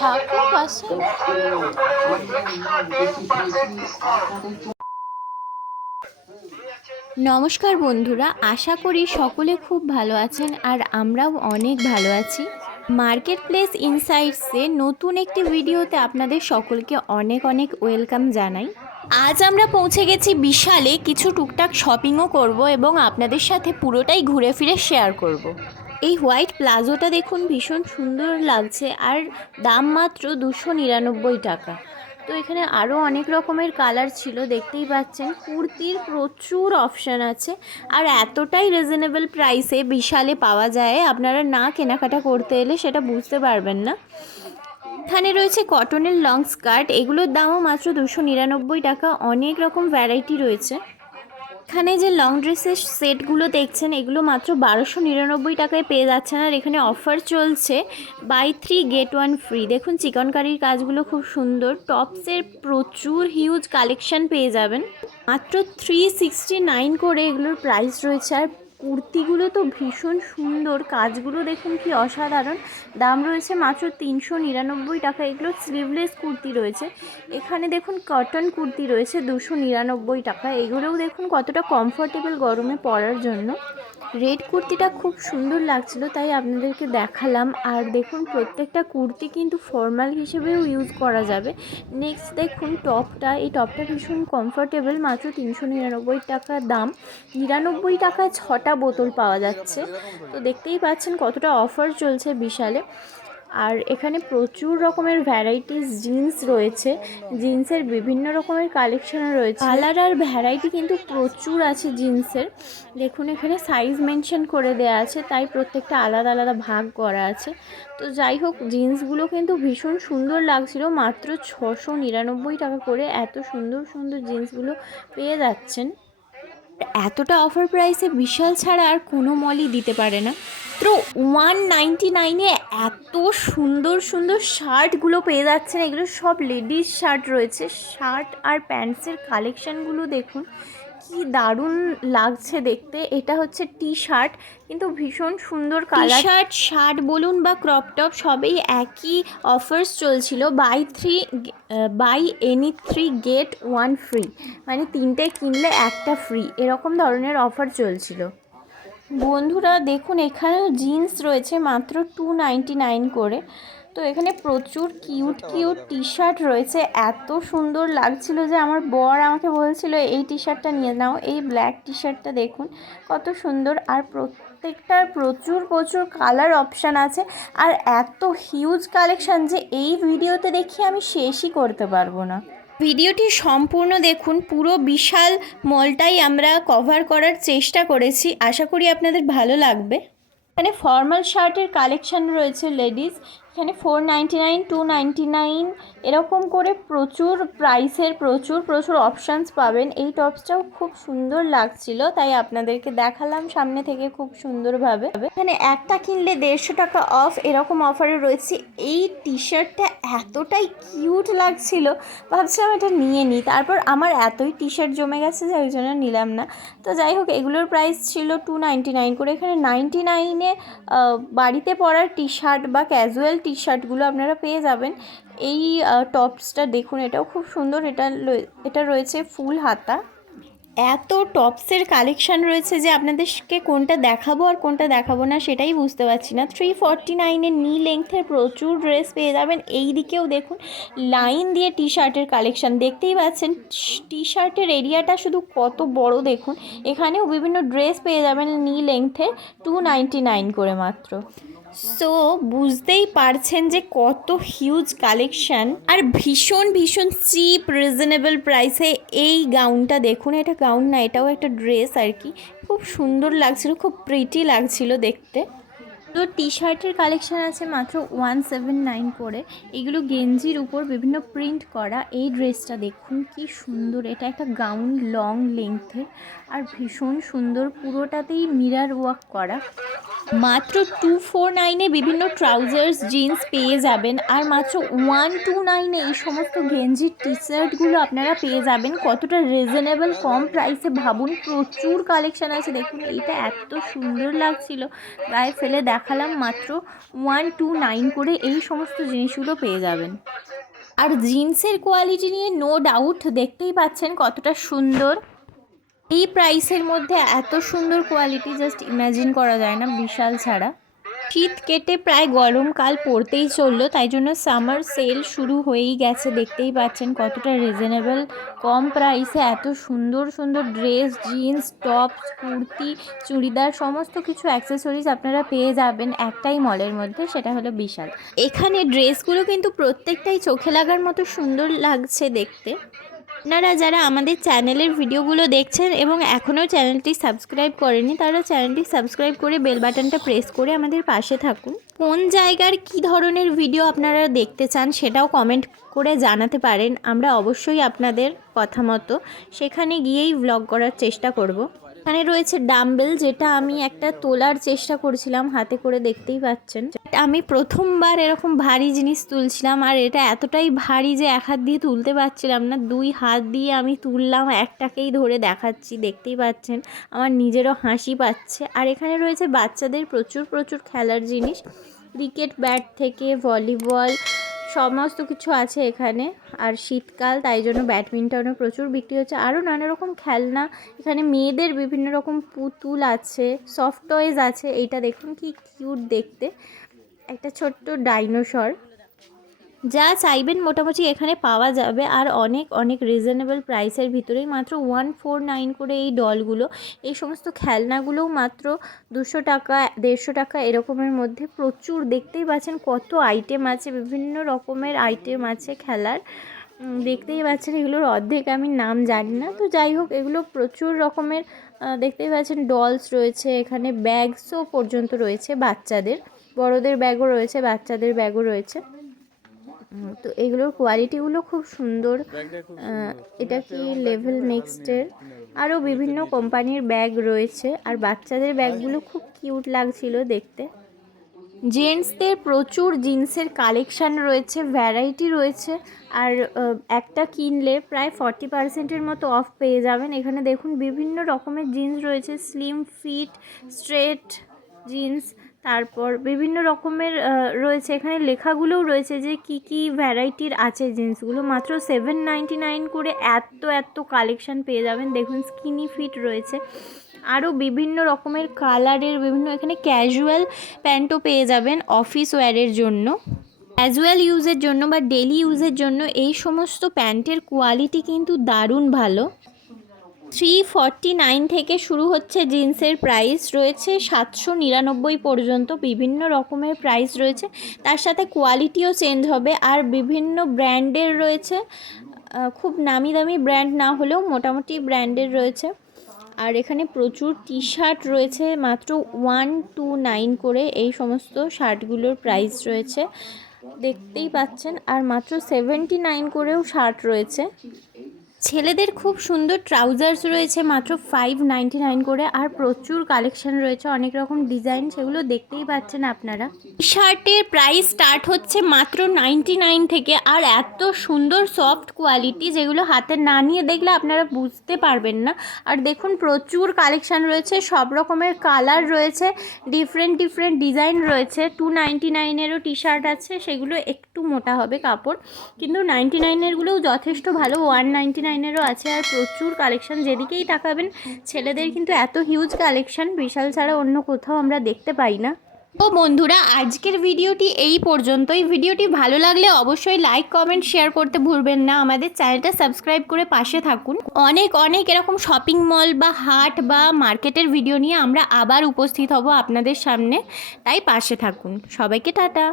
থাকো পাশে। নমস্কার বন্ধুরা, আশা করি সকলে খুব ভালো আছেন আর আমরাও অনেক ভালো আছি। মার্কেট প্লেস ইনসাইটসে নতুন একটি ভিডিওতে আপনাদের সকলকে অনেক অনেক ওয়েলকাম জানাই। আজ আমরা পৌঁছে গেছি বিশালে, কিছু টুকটাক শপিংও করব এবং আপনাদের সাথে পুরোটাই ঘুরে ফিরে শেয়ার করব। এই হোয়াইট প্লাজোটা দেখুন, ভীষণ সুন্দর লাগছে আর দাম মাত্র 299 টাকা। তো এখানে আরও অনেক রকমের কালার ছিল, দেখতেই পাচ্ছেন। কুর্তির প্রচুর অপশান আছে আর এতটাই রিজনেবল প্রাইসে বিশালে পাওয়া যায়, আপনারা না কেনাকাটা করতে এলে সেটা বুঝতে পারবেন না। এখানে রয়েছে কটনের লং স্কার্ট, এগুলোর দামও মাত্র 299 টাকা। অনেক রকম ভ্যারাইটি রয়েছে। এখানে যে লং ড্রেসের সেটগুলো দেখছেন, এগুলো মাত্র 1299 টাকায় পেয়ে যাচ্ছেন। আর এখানে অফার চলছে বাই 3 গেট 1 ফ্রি। দেখুন চিকনকারির কাজগুলো খুব সুন্দর। টপসের প্রচুর হিউজ কালেকশন পেয়ে যাবেন, মাত্র 369 করে এগুলোর প্রাইস রয়েছে। আর কুর্তিগুলো তো ভীষণ সুন্দর, কাজগুলো দেখুন কি অসাধারণ। দাম রয়েছে মাত্র 399 টাকা। এগুলো স্লিভলেস কুর্তি রয়েছে। এখানে দেখুন কটন কুর্তি রয়েছে 299 টাকা। এগুলোও দেখুন কতটা কমফোর্টেবল গরমে পরার জন্য। রেড কুর্তিটা খুব সুন্দর লাগছিল, তাই আপনাদেরকে দেখালাম। আর দেখুন প্রত্যেকটা কুর্তি কিন্তু ফর্মাল হিসেবেও ইউজ করা যাবে। নেক্সট দেখুন টপটা, এই টপটা ভীষণ কমফোর্টেবল, মাত্র 399 টাকা দাম। 99 টাকায় 6টা বোতল পাওয়া যাচ্ছে। তো দেখতেই পাচ্ছেন কতটা অফার চলছে বিশালে। আর এখানে প্রচুর রকমের ভ্যারাইটিস জিন্স রয়েছে, জিন্সের বিভিন্ন রকমের কালেকশন রয়েছে। কালার আর ভ্যারাইটি কিন্তু প্রচুর আছে জিন্সের। দেখুন এখানে সাইজ মেনশন করে দেওয়া আছে, তাই প্রত্যেকটা আলাদা আলাদা ভাগ করা আছে। তো যাই হোক, জিন্সগুলো কিন্তু ভীষণ সুন্দর লাগছিল, মাত্র 699 টাকা করে এত সুন্দর সুন্দর জিন্সগুলো পেয়ে যাচ্ছেন। এতটা অফার প্রাইসে বিশাল ছাড়া আর কোনো মলই দিতে পারে না। তো 199-এ এত সুন্দর সুন্দর শার্টগুলো পেয়ে যাচ্ছেন। এগুলো সব লেডিস শার্ট রয়েছে। শার্ট আর প্যান্টসের কালেকশানগুলো দেখুন কি দারুণ লাগছে দেখতে। এটা হচ্ছে টি শার্ট, কিন্তু ভীষণ সুন্দর কালার। শার্ট বলুন বা ক্রপ টপ, সবেই একই অফার্স চলছিল, বাই এনি 3 গেট 1 ফ্রি, মানে 3টে কিনলে একটা ফ্রি, এরকম ধরনের অফার চলছিল। বন্ধুরা দেখুন এখানেও জিন্স রয়েছে মাত্র 299 করে। তো এখানে প্রচুর কিউট কিউট টি শার্ট রয়েছে, এত সুন্দর লাগছিল যে আমার বর আমাকে বলছিল এই টি শার্টটা নিয়ে নাও। এই ব্ল্যাক টি শার্টটা দেখুন কত সুন্দর, আর প্রত্যেকটার প্রচুর প্রচুর কালার অপশান আছে। আর এত হিউজ কালেকশান যে এই ভিডিওতে দেখিয়ে আমি শেষই করতে পারবো না। ভিডিওটি সম্পূর্ণ দেখুন, পুরো বিশাল মলটাই আমরা কভার করার চেষ্টা করেছি, আশা করি আপনাদের ভালো লাগবে। এখানে ফর্মাল শার্টের কালেকশান রয়েছে লেডিস। এখানে 499, 299 এরকম করে প্রচুর প্রাইসের প্রচুর প্রচুর অপশানস পাবেন। এই টপসটাও খুব সুন্দর লাগছিল, তাই আপনাদেরকে দেখালাম সামনে থেকে খুব সুন্দরভাবে। এখানে একটা কিনলে 150 টাকা অফ, এরকম অফারে রয়েছে। এই টি শার্টটা এতটাই কিউট লাগছিল, ভাবছিলাম এটা নিয়ে নিই, তারপর আমার এতই টি শার্ট জমে গেছে যে ওই জন্য নিলাম না। তো যাই হোক, এগুলোর প্রাইস ছিল 299 করে। এখানে 99-এ বাড়িতে পরার টি শার্ট বা ক্যাজুয়াল টি শার্টগুলো আপনারা পেয়ে যাবেন। এই টপসটা দেখুন, এটাও খুব সুন্দর। এটা রয়েছে ফুল হাতা। এত টপসের কালেকশান রয়েছে যে আপনাদেরকে কোনটা দেখাবো আর কোনটা দেখাবো না সেটাই বুঝতে পারছি না। 349-এ নি লেংথের প্রচুর ড্রেস পেয়ে যাবেন। এই দিকেও দেখুন লাইন দিয়ে টি শার্টের কালেকশান, দেখতেই পাচ্ছেন টি শার্টের এরিয়াটা শুধু কত বড় দেখুন। এখানেও বিভিন্ন ড্রেস পেয়ে যাবেন নি লেংথের, 299 করে মাত্র। সো বুঝতেই পারছেন যে কত হিউজ কালেকশান আর ভীষণ ভীষণ চিপ রিজনেবল প্রাইসে। এই গাউনটা দেখুন, এটা গাউন না, এটাও একটা ড্রেস আর কি। খুব সুন্দর লাগছিল, খুব প্রিটি লাগছিল দেখতে। তো টি শার্টের কালেকশান আছে মাত্র 179 করে। এগুলো গেঞ্জির উপর বিভিন্ন প্রিন্ট করা। এই ড্রেসটা দেখুন কি সুন্দর, এটা একটা গাউন লং লেংথের আর ভীষণ সুন্দর, পুরোটাতেই মিরর ওয়ার্ক করা। মাত্র 249-এ বিভিন্ন ট্রাউজার্স জিন্স পেয়ে যাবেন। আর মাত্র 129-এ এই সমস্ত গেঞ্জির টি শার্টগুলো আপনারা পেয়ে যাবেন। কতটা রিজনেবল কম প্রাইসে ভাবুন। প্রচুর কালেকশান আছে দেখুন, এইটা এত সুন্দর লাগছিল, গায়ে ফেলে দেখা দেখালাম, মাত্র 129 করে এই সমস্ত জিনিসগুলো পেয়ে যাবেন। আর জিন্সের কোয়ালিটি নিয়ে নো ডাউট, দেখতেই পাচ্ছেন কতটা সুন্দর। এই প্রাইসের মধ্যে এত সুন্দর কোয়ালিটি জাস্ট ইম্যাজিন করা যায় না, বিশাল ছাড়া। শীত কেটে প্রায় গরমকাল পড়তেই চললো, তাই জন্য সামার সেল শুরু হয়েই গেছে। দেখতেই পাচ্ছেন কতটা রিজনেবল কম প্রাইসে এত সুন্দর সুন্দর dress, jeans, tops, kurti, churidar, সমস্ত কিছু অ্যাক্সেসরিজ আপনারা পেয়ে যাবেন একটাই মলের মধ্যে, সেটা হলো বিশাল। এখানে ড্রেসগুলো কিন্তু প্রত্যেকটাই চোখে লাগার মতো সুন্দর লাগছে দেখতে। আপনারা যারা আমাদের চ্যানেলের ভিডিওগুলো দেখছেন এবং এখনও চ্যানেলটি সাবস্ক্রাইব করেনি, তারা চ্যানেলটি সাবস্ক্রাইব করে বেল বাটনটা প্রেস করে আমাদের পাশে থাকুন। কোন জায়গার কি ধরনের ভিডিও আপনারা দেখতে চান সেটাও কমেন্ট করে জানাতে পারেন, আমরা অবশ্যই আপনাদের কথা মতো সেখানে গিয়েই ভ্লগ করার চেষ্টা করব। এখানে রয়েছে ডাম্বেল, যেটা আমি একটা তোলার চেষ্টা করছিলাম হাতে করে, দেখতেই পাচ্ছেন। আমি প্রথমবার এরকম ভারী জিনিস তুলছিলাম, আর এটা এতটাই ভারী যে এক হাত দিয়ে তুলতে পারছিলাম না, 2 হাত দিয়ে আমি তুললাম, একটাকেই ধরে দেখাচ্ছি। দেখতেই পাচ্ছেন আমার নিজেরও হাসি পাচ্ছে। আর এখানে রয়েছে বাচ্চাদের প্রচুর প্রচুর খেলার জিনিস, ক্রিকেট ব্যাট থেকে ভলিবল সমস্ত কিছু আছে এখানে। আর শীতকাল, তাই জন্য ব্যাডমিন্টনও প্রচুর বিক্রি হচ্ছে, আরও নানা রকম খেলনা। এখানে মেয়েদের বিভিন্ন রকম পুতুল আছে, সফট টয়েজ আছে। এইটা দেখুন কি কিউট দেখতে, একটা ছোট্ট ডাইনোসর। যা চাইবেন মোটামুটি এখানে পাওয়া যাবে, আর অনেক অনেক রিজনেবল প্রাইসের ভিতরেই, মাত্র 149 করে এই ডলগুলো। এই সমস্ত খেলনাগুলোও মাত্র 200 টাকা 150 টাকা এরকমের মধ্যে। প্রচুর, দেখতেই পাচ্ছেন কত আইটেম আছে, বিভিন্ন রকমের আইটেম আছে খেলার। দেখতেই পাচ্ছেন এগুলোর অর্ধেক আমি নাম জানি না, তো যাই হোক এগুলো প্রচুর রকমের। দেখতেই পাচ্ছেন ডলস রয়েছে এখানে, ব্যাগসও পর্যন্ত রয়েছে বাচ্চাদের, বড়দের ব্যাগও রয়েছে, বাচ্চাদের ব্যাগও রয়েছে। তো এগুলোর কোয়ালিটিগুলো খুব সুন্দর। এটা কি লেভেল নেক্সটের, আরও বিভিন্ন কোম্পানির ব্যাগ রয়েছে, আর বাচ্চাদের ব্যাগগুলো খুব কিউট লাগছিল দেখতে। জেন্টসদের প্রচুর জিন্সের কালেকশান রয়েছে, ভ্যারাইটি রয়েছে, আর একটা কিনলে প্রায় 40%-এর মতো অফ পেয়ে যাবেন। এখানে দেখুন বিভিন্ন রকমের জিন্স রয়েছে, স্লিম ফিট, স্ট্রেট জিন্স, তারপর বিভিন্ন রকমের রয়েছে। এখানে লেখাগুলোও রয়েছে যে কি কি ভ্যারাইটির আছে জিন্সগুলো। মাত্র 799 করে এত এত কালেকশান পেয়ে যাবেন। দেখুন স্কিনি ফিট রয়েছে, আরও বিভিন্ন রকমের কালারের বিভিন্ন। এখানে ক্যাজুয়াল প্যান্টও পেয়ে যাবেন অফিস ওয়্যারের জন্য, ক্যাজুয়াল ইউজের জন্য বা ডেলি ইউজের জন্য। এই সমস্ত প্যান্টের কোয়ালিটি কিন্তু দারুণ ভালো। 349 থেকে শুরু হচ্ছে জিন্সের প্রাইস, রয়েছে 799 পর্যন্ত। বিভিন্ন রকমের প্রাইস রয়েছে, তার সাথে কোয়ালিটিও চেঞ্জ হবে। আর বিভিন্ন ব্র্যান্ডের রয়েছে, খুব নামি দামি ব্র্যান্ড না হলেও মোটামুটি ব্র্যান্ডের রয়েছে। আর এখানে প্রচুর টি শার্ট রয়েছে, মাত্র 129 করে এই সমস্ত শার্টগুলোর প্রাইস রয়েছে, দেখতেই পাচ্ছেন। আর মাত্র 79 করেও শার্ট রয়েছে। ছেলেদের খুব সুন্দর ট্রাউজার্স রয়েছে মাত্র 599 করে, আর প্রচুর কালেকশন রয়েছে, অনেক রকম ডিজাইন, সেগুলো দেখতেই পাচ্ছেন আপনারা। টি শার্টের প্রাইস স্টার্ট হচ্ছে মাত্র 99 থেকে, আর এত সুন্দর সফট কোয়ালিটি যেগুলো হাতে না নিয়ে দেখলে আপনারা বুঝতে পারবেন না। আর দেখুন প্রচুর কালেকশান রয়েছে, সব রকমের কালার রয়েছে, ডিফারেন্ট ডিফারেন্ট ডিজাইন রয়েছে। 299-এরও টি শার্ট আছে, সেগুলো একটু মোটা হবে কাপড়, কিন্তু 99-এরগুলোও যথেষ্ট ভালো। 199-এরও আছে, আর প্রচুর কালেকশান, যেদিকেই তাকাবেন ছেলেদের কিন্তু এত হিউজ কালেকশান বিশাল ছাড়া অন্য কোথাও আমরা দেখতে পাই না। তো বন্ধুরা, আজকের ভিডিওটি এই পর্যন্তই। ভিডিওটি ভালো লাগলে অবশ্যই লাইক, কমেন্ট, শেয়ার করতে ভুলবেন না। আমাদের চ্যানেলটা সাবস্ক্রাইব করে পাশে থাকুন। অনেক অনেক এরকম শপিং মল বা হাট বা মার্কেটের ভিডিও নিয়ে আমরা আবার উপস্থিত হব আপনাদের সামনে, তাই পাশে থাকুন। সবাইকে টাটা।